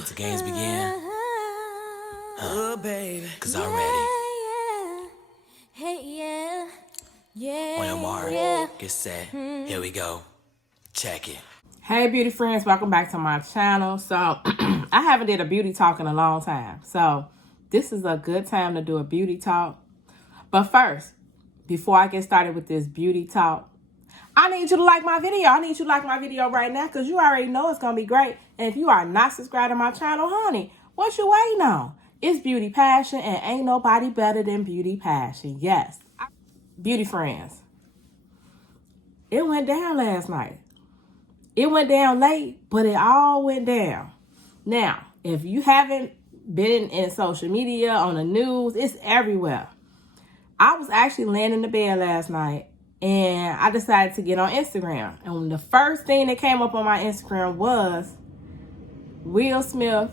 Let the games begin. Oh, baby. Cause I'm ready. On your mark, get set, here we go. Check it. Hey beauty friends, welcome back to my channel. So I haven't did a beauty talk in a long time. So this is a good time to do a beauty talk. But first, before I get started with this beauty talk, I need you to like my video. I need you to like my video right now because you already know it's going to be great. And if you are not subscribed to my channel, honey, what you waiting on? It's Beauty Passion and ain't nobody better than Beauty Passion. Yes. Beauty friends, it went down last night. It went down late, but it all went down. Now, if you haven't been in social media, on the news, it's everywhere. I was actually laying in the bed last night, and I decided to get on Instagram. And the first thing that came up on my Instagram was Will Smith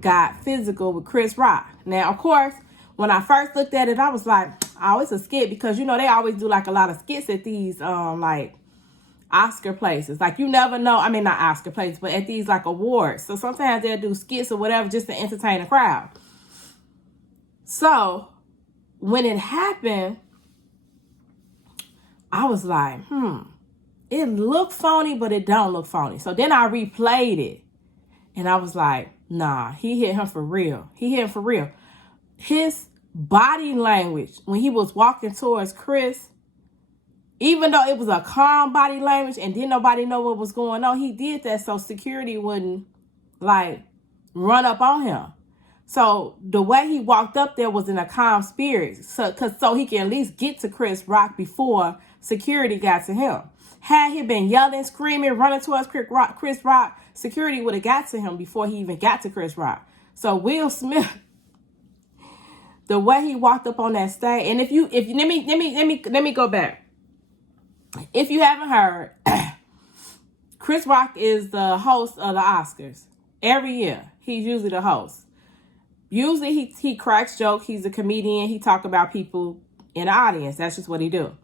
got physical with Chris Rock. Now, of course, when I first looked at it, I was like, oh, it's a skit. Because, you know, they always do, like, a lot of skits at these, like, Oscar places. Like, you never know. I mean, not Oscar places, but at these, like, awards. So sometimes they'll do skits or whatever just to entertain the crowd. So when it happened, I was like, it looked phony, but it don't look phony. So then I replayed it. And I was like, nah, he hit him for real. He hit him for real. His body language when he was walking towards Chris, even though it was a calm body language and didn't nobody know what was going on, he did that so security wouldn't, like, run up on him. So the way he walked up there was in a calm spirit, so he can at least get to Chris Rock before security got to him. Had he been yelling, screaming, running towards Chris Rock, security would have got to him before he even got to Chris Rock. So Will Smith, the way he walked up on that stage, and if you let me go back. If you haven't heard, Chris Rock is the host of the Oscars. Every year, he's usually the host. Usually, he cracks jokes. He's a comedian. He talk about people in the audience. That's just what he do.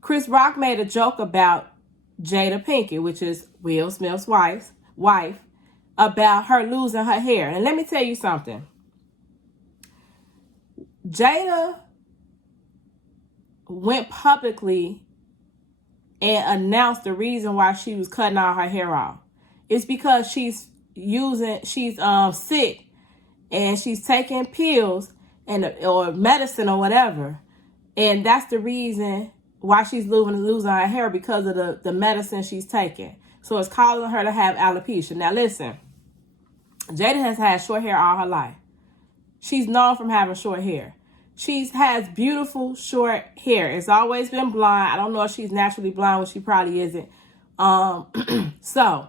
Chris Rock made a joke about Jada Pinkett, which is Will Smith's wife, about her losing her hair. And let me tell you something. Jada went publicly and announced the reason why she was cutting all her hair off. It's because she's sick and she's taking pills or medicine or whatever. And that's the reason why she's losing her hair, because of the medicine she's taking. So it's causing her to have alopecia. Now listen, Jada has had short hair all her life. She's known from having short hair. She has beautiful short hair. It's always been blonde. I don't know if she's naturally blonde, which she probably isn't. So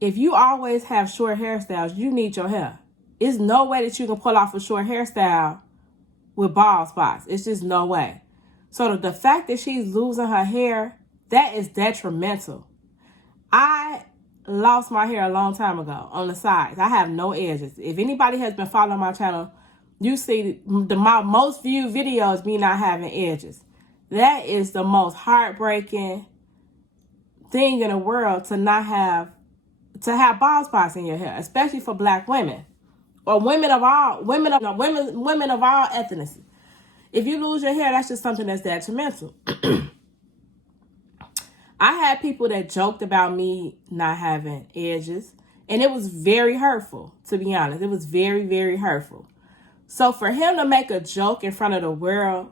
if you always have short hairstyles, you need your hair. There's no way that you can pull off a short hairstyle with bald spots. It's just no way. So the fact that she's losing her hair, that is detrimental. I lost my hair a long time ago on the sides. I have no edges. If anybody has been following my channel, you see my most viewed videos me not having edges. That is the most heartbreaking thing in the world, to have bald spots in your hair, especially for black women or women of all ethnicities. If you lose your hair, that's just something that's detrimental. I had people that joked about me not having edges, and it was very hurtful, to be honest. It was very, very hurtful. So for him to make a joke in front of the world,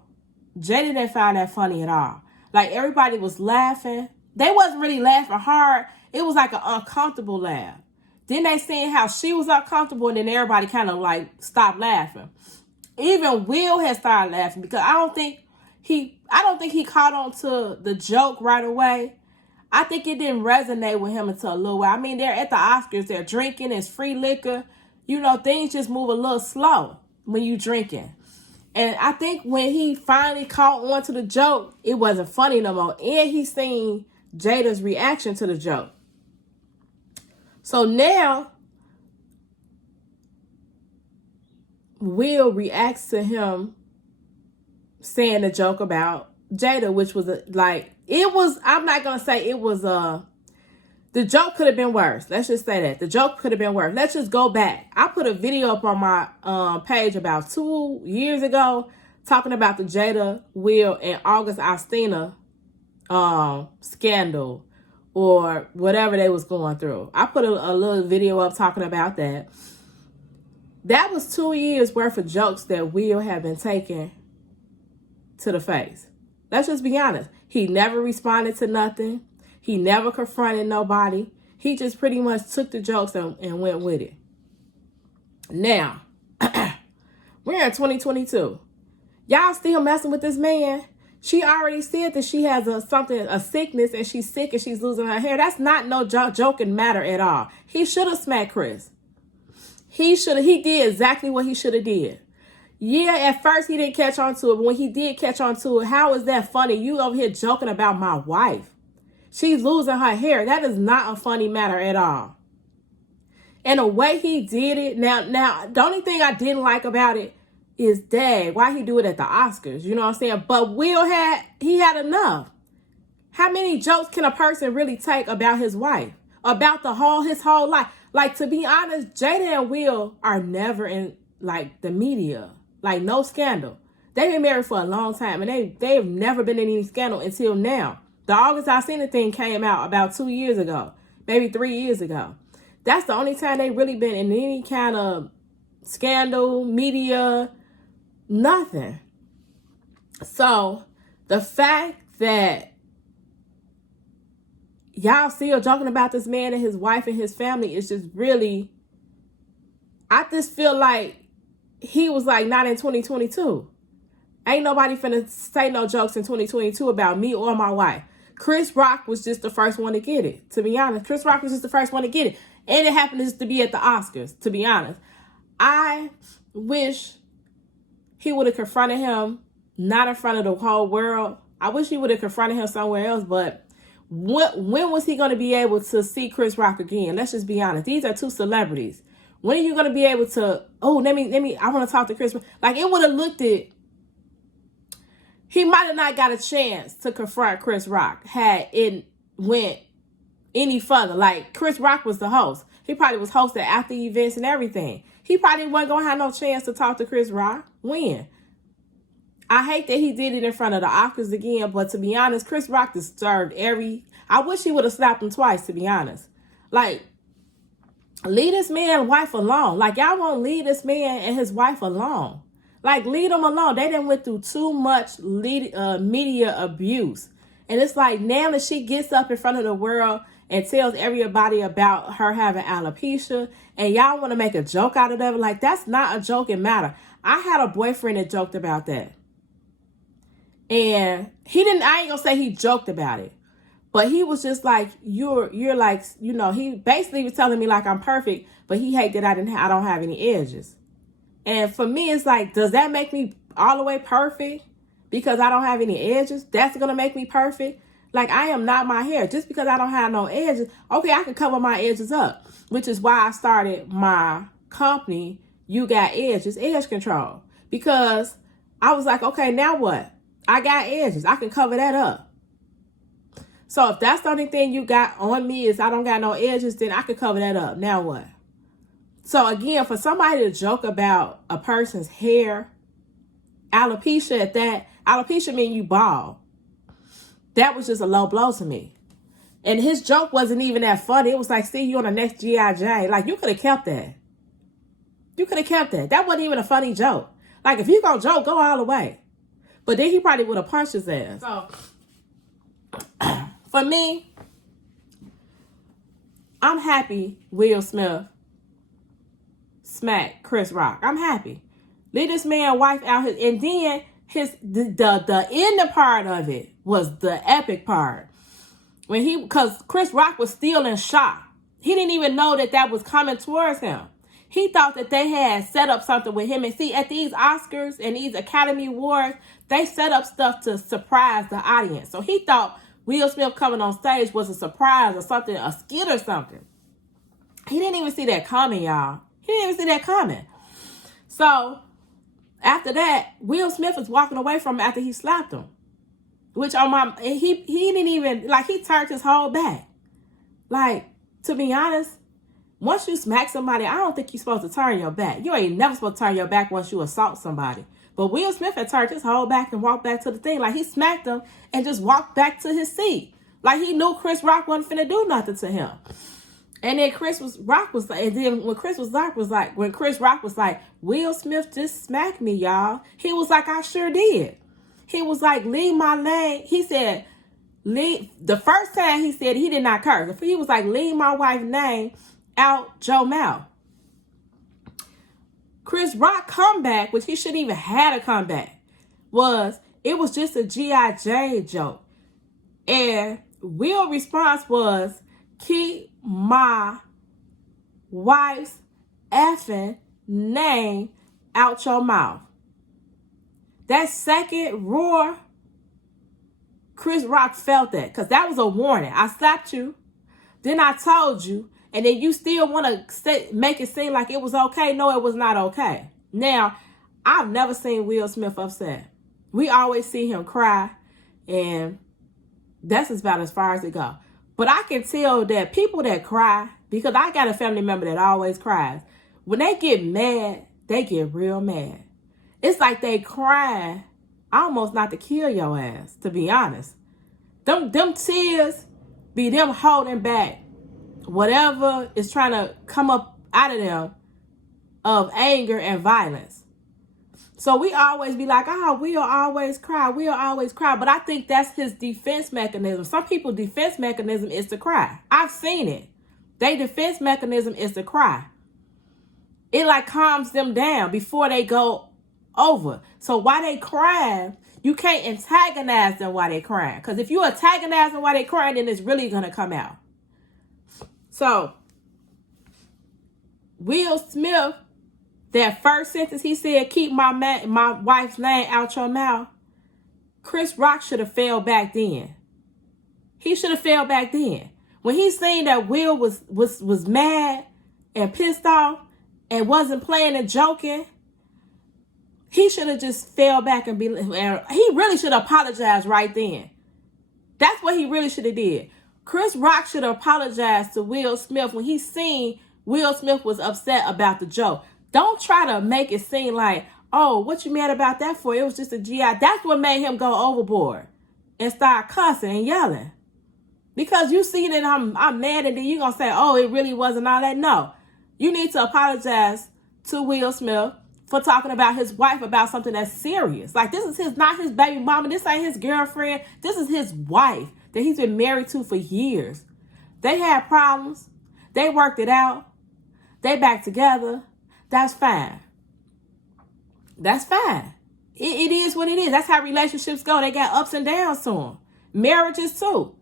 Jada didn't find that funny at all. Like, everybody was laughing. They wasn't really laughing hard. It was like an uncomfortable laugh. Then they seen how she was uncomfortable, and then everybody kind of like stopped laughing. Even Will had started laughing, because I don't think he caught on to the joke right away. I think it didn't resonate with him until a little while. I mean, they're at the Oscars, they're drinking, it's free liquor. You know, things just move a little slow when you drinking. And I think when he finally caught on to the joke, it wasn't funny no more. And he seen Jada's reaction to the joke. So now Will reacts to him saying a joke about Jada, which was I'm not going to say it was The joke could have been worse. Let's just say that. The joke could have been worse. Let's just go back. I put a video up on my page about 2 years ago talking about the Jada, Will, and August Alsina scandal or whatever they was going through. I put a little video up talking about that. That was 2 years worth of jokes that Will had been taking to the face. Let's just be honest. He never responded to nothing. He never confronted nobody. He just pretty much took the jokes and went with it. Now, we're in 2022. Y'all still messing with this man? She already said that she has a sickness and she's sick and she's losing her hair. That's not no joking matter at all. He should have smacked Chris. He did exactly what he should have did. Yeah, at first he didn't catch on to it, but when he did catch on to it, how is that funny? You over here joking about my wife. She's losing her hair. That is not a funny matter at all. And the way he did it, now, the only thing I didn't like about it is, dang, why he do it at the Oscars? You know what I'm saying? But Will had enough. How many jokes can a person really take about his wife? About his whole life? Like, to be honest, Jada and Will are never in, like, the media. Like, no scandal. They've been married for a long time, and they've never been in any scandal until now. The August Alsina thing came out about 2 years ago, maybe 3 years ago. That's the only time they've really been in any kind of scandal, media, nothing. So the fact that y'all still joking about this man and his wife and his family is just really, I just feel like he was like not in 2022. Ain't nobody finna say no jokes in 2022 about me or my wife. Chris Rock was just the first one to get it, to be honest. Chris Rock was just the first one to get it. And it happened just to be at the Oscars, to be honest. I wish he would have confronted him, not in front of the whole world. I wish he would have confronted him somewhere else, but when was he going to be able to see Chris Rock again? Let's just be honest. These are two celebrities. When are you going to be able to, I want to talk to Chris Rock. Like, it would have looked at, he might have not got a chance to confront Chris Rock had it went any further. Like, Chris Rock was the host. He probably was hosting after events and everything. He probably wasn't going to have no chance to talk to Chris Rock. When? I hate that he did it in front of the Oscars again, but to be honest, Chris Rock deserved I wish he would have slapped him twice, to be honest. Like, leave this man's wife alone. Like, y'all won't leave this man and his wife alone. Like, leave them alone. They done went through too much media abuse. And it's like, now that she gets up in front of the world and tells everybody about her having alopecia, and y'all want to make a joke out of that, like, that's not a joking matter. I had a boyfriend that joked about that. And I ain't gonna say he joked about it, but he was just like, you're like, he basically was telling me like I'm perfect, but he hate that I don't have any edges. And for me, it's like, does that make me all the way perfect because I don't have any edges? That's going to make me perfect? Like, I am not my hair. Just because I don't have no edges, okay, I can cover my edges up, which is why I started my company, You Got Edges, Edge Control. Because I was like, okay, now what? I got edges. I can cover that up. So if that's the only thing you got on me is I don't got no edges, then I can cover that up. Now what? So again, for somebody to joke about a person's hair, alopecia at that, alopecia mean you bald. That was just a low blow to me. And his joke wasn't even that funny. It was like, see you on the next G.I. Jane. Like, you could have kept that. You could have kept that. That wasn't even a funny joke. Like, if you gonna joke, go all the way. But then he probably would have punched his ass. So, for me, I'm happy Will Smith smacked Chris Rock. I'm happy. Leave this man wife out here. And then the ending part of it was the epic part. Because Chris Rock was still in shock. He didn't even know that was coming towards him. He thought that they had set up something with him. And see, at these Oscars and these Academy Awards, they set up stuff to surprise the audience. So he thought Will Smith coming on stage was a surprise or something, a skit or something. He didn't even see that coming, y'all. He didn't even see that coming. So, after that, Will Smith was walking away from him after he slapped him. Which he didn't even, like, he turned his whole back. Like, to be honest, once you smack somebody, I don't think you're supposed to turn your back. You ain't never supposed to turn your back once you assault somebody. But Will Smith had turned his whole back and walked back to the thing. Like, he smacked him and just walked back to his seat. Like, he knew Chris Rock wasn't finna do nothing to him. And then when Chris Rock was like, Will Smith just smacked me, y'all. He was like, I sure did. He was like, leave my name. He said, the first time he said, he did not curse. He was like, leave my wife's name out Joe mouth. Chris Rock comeback, which he shouldn't even had a comeback, it was just a G.I. Jane joke. And Will's response was, keep my wife's effing name out your mouth. That second roar, Chris Rock felt that, because that was a warning. I slapped you, then I told you, and then you still want to make it seem like it was okay. No, it was not okay. Now, I've never seen Will Smith upset. We always see him cry, and that's about as far as it goes. But I can tell that people that cry, because I got a family member that always cries, when they get mad, they get real mad. It's like they cry almost not to kill your ass, to be honest. Them tears be them holding back whatever is trying to come up out of them of anger and violence. So we always be like, we'll always cry. But I think that's his defense mechanism. Some people's defense mechanism is to cry. I've seen it. Their defense mechanism is to cry. It like calms them down before they go over. So while they cry, you can't antagonize them while they crying. Because if you antagonize them while they crying, then it's really going to come out. So Will Smith, that first sentence he said, keep my wife's name out your mouth, Chris Rock should have fell back then. He should have fell back then. When he seen that Will was mad and pissed off and wasn't playing and joking, he should have just fell back and he really should have apologized right then. That's what he really should have did. Chris Rock should have apologized to Will Smith when he seen Will Smith was upset about the joke. Don't try to make it seem like, oh, what you mad about that for? It was just a GI. That's what made him go overboard and start cussing and yelling. Because you see that I'm mad, and then you're going to say, oh, it really wasn't all that. No. You need to apologize to Will Smith for talking about his wife about something that's serious. Like, this is not his baby mama. This ain't his girlfriend. This is his wife that he's been married to for years. They had problems. They worked it out. They back together. That's fine. That's fine. It is what it is. That's how relationships go. They got ups and downs to them. Marriages too.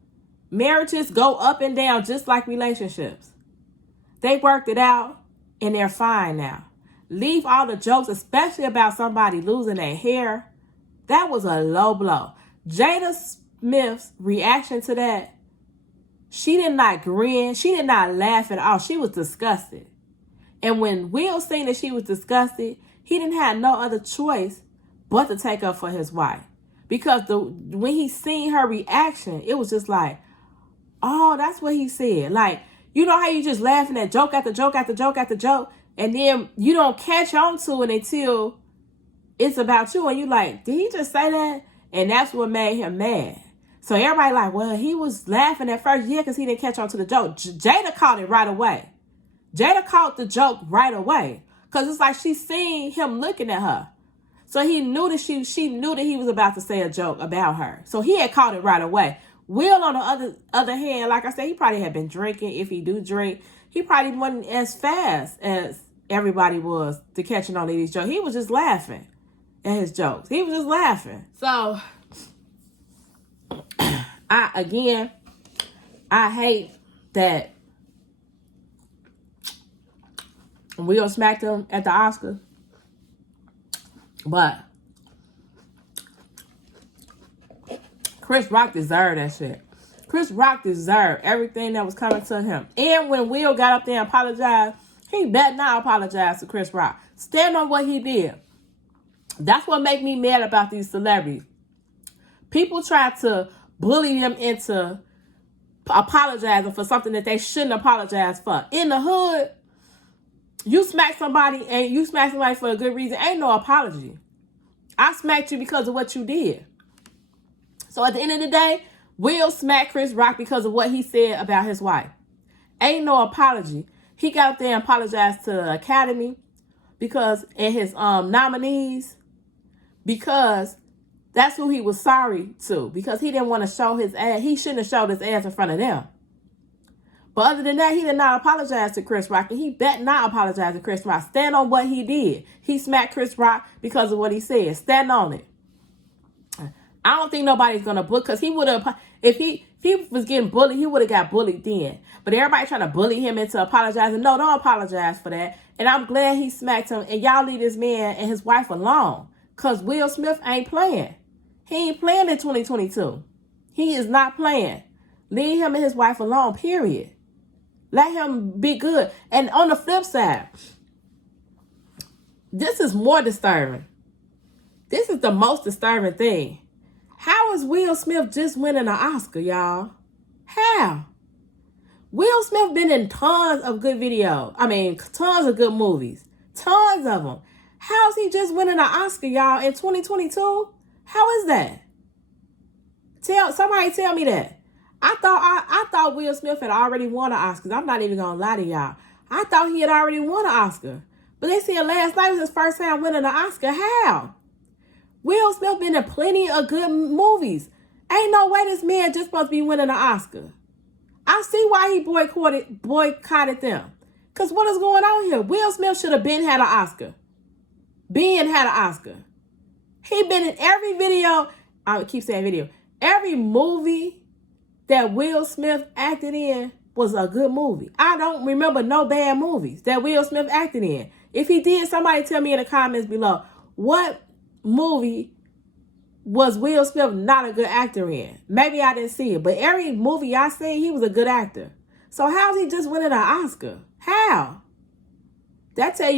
Marriages go up and down just like relationships. They worked it out and they're fine now. Leave all the jokes, especially about somebody losing their hair. That was a low blow. Jada Smith's reaction to that, she did not grin. She did not laugh at all. She was disgusted. And when Will seen that she was disgusted, he didn't have no other choice but to take up for his wife. Because when he seen her reaction, it was just like, oh, that's what he said. Like, you know how you just laughing at joke after joke after joke after joke, and then you don't catch on to it until it's about you, and you like, did he just say that? And that's what made him mad. So everybody like, well, he was laughing at first, yeah, because he didn't catch on to the joke. Jada caught it right away. Jada caught the joke right away, because it's like she seen him looking at her. So he knew that she knew that he was about to say a joke about her. So he had caught it right away. Will, on the other hand, like I said, he probably had been drinking. If he do drink, he probably wasn't as fast as everybody was to catching on to these jokes. He was just laughing at his jokes. He was just laughing. So, I hate that Will smacked him at the Oscars. But Chris Rock deserved that shit. Chris Rock deserved everything that was coming to him. And when Will got up there and apologized, he better not apologize to Chris Rock. Stand on what he did. That's what make me mad about these celebrities. People try to bully them into apologizing for something that they shouldn't apologize for. In the hood, you smack somebody and you smack somebody for a good reason. Ain't no apology. I smacked you because of what you did. So at the end of the day, Will smacked Chris Rock because of what he said about his wife. Ain't no apology. He got up there and apologized to the Academy because, and his nominees, because that's who he was sorry to, because he didn't want to show his ass. He shouldn't have showed his ass in front of them. But other than that, he did not apologize to Chris Rock, and he bet not apologize to Chris Rock. Stand on what he did. He smacked Chris Rock because of what he said. Stand on it. I don't think nobody's gonna book, because he would have, if he was getting bullied, he would have got bullied then. But everybody trying to bully him into apologizing. No, don't apologize for that. And I'm glad he smacked him. And y'all leave this man and his wife alone, because Will Smith ain't playing. He ain't playing in 2022. He is not playing. Leave him and his wife alone, period. Let him be good. And on the flip side, this is more disturbing. This is the most disturbing thing. How is Will Smith just winning an Oscar, y'all? How? Will Smith been in tons of good videos. I mean, tons of good movies. Tons of them. How is he just winning an Oscar, y'all, in 2022? How is that? Somebody tell me that. I thought Will Smith had already won an Oscar. I'm not even gonna lie to y'all. I thought he had already won an Oscar. But they said last night was his first time winning an Oscar. How? Will Smith been in plenty of good movies. Ain't no way this man just supposed to be winning an Oscar. I see why he boycotted them. Because what is going on here? Will Smith should have been had an Oscar. Ben had an Oscar. He been in every video. I keep saying video. Every movie that Will Smith acted in was a good movie. I don't remember no bad movies that Will Smith acted in. If he did, somebody tell me in the comments below, what movie was Will Smith not a good actor in? Maybe I didn't see it, but every movie I seen, he was a good actor. So how's he just winning an Oscar? How? That tell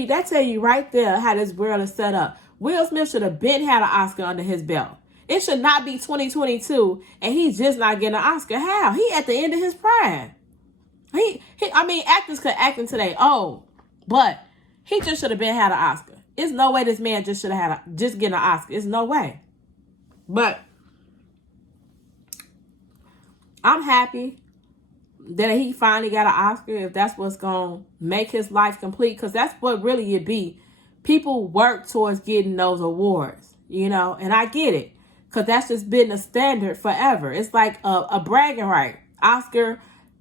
you right there how this world is set up. Will Smith should have been had an Oscar under his belt. It should not be 2022 and he's just not getting an Oscar. How? He at the end of his prime. I mean, actors could act until they old, but he just should have been had an Oscar. It's no way this man just should have just getting an Oscar. It's no way. But I'm happy that he finally got an Oscar, if that's what's going to make his life complete, because that's what really it be. People work towards getting those awards, you know, and I get it, because that's just been a standard forever. It's like a bragging right. Oscar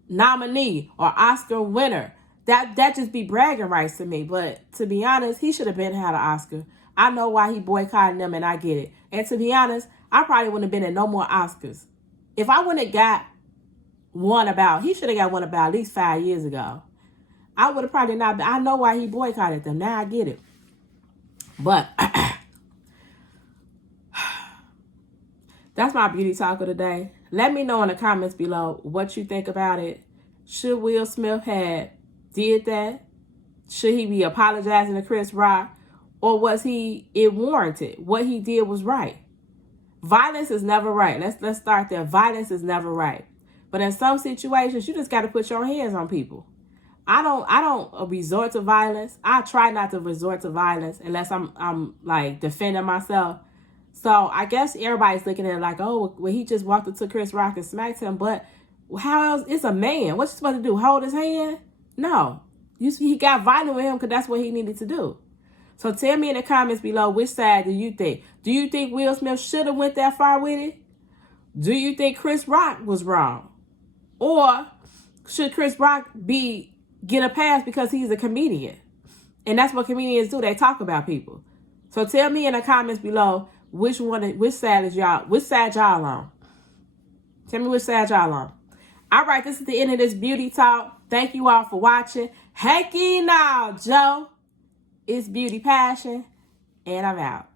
nominee or Oscar winner. That just be bragging rights to me. But to be honest, he should have been had an Oscar. I know why he boycotted them, and I get it. And to be honest, I probably wouldn't have been in no more Oscars. If I wouldn't have got one about, he should have got one about at least 5 years ago. I would have probably not been. I know why he boycotted them. Now I get it. But that's my beauty talk of the day. Let me know in the comments below what you think about it. Should Will Smith have did that? Should he be apologizing to Chris Rock? Or was it warranted? What he did was right. Violence is never right. Let's start there. Violence is never right. But in some situations, you just got to put your hands on people. I don't resort to violence. I try not to resort to violence unless I'm like defending myself. So I guess everybody's looking at it like, oh, well, he just walked up to Chris Rock and smacked him. But how else? It's a man. What's he supposed to do? Hold his hand? No. He got violent with him because that's what he needed to do. So tell me in the comments below, which side do you think? Do you think Will Smith should have went that far with it? Do you think Chris Rock was wrong? Or should Chris Rock get a pass because he's a comedian? And that's what comedians do. They talk about people. So tell me in the comments below which side y'all on. Tell me which side y'all on. All right, this is the end of this beauty talk. Thank you all for watching. Hecky now, Joe. It's Beauty Passion, and I'm out.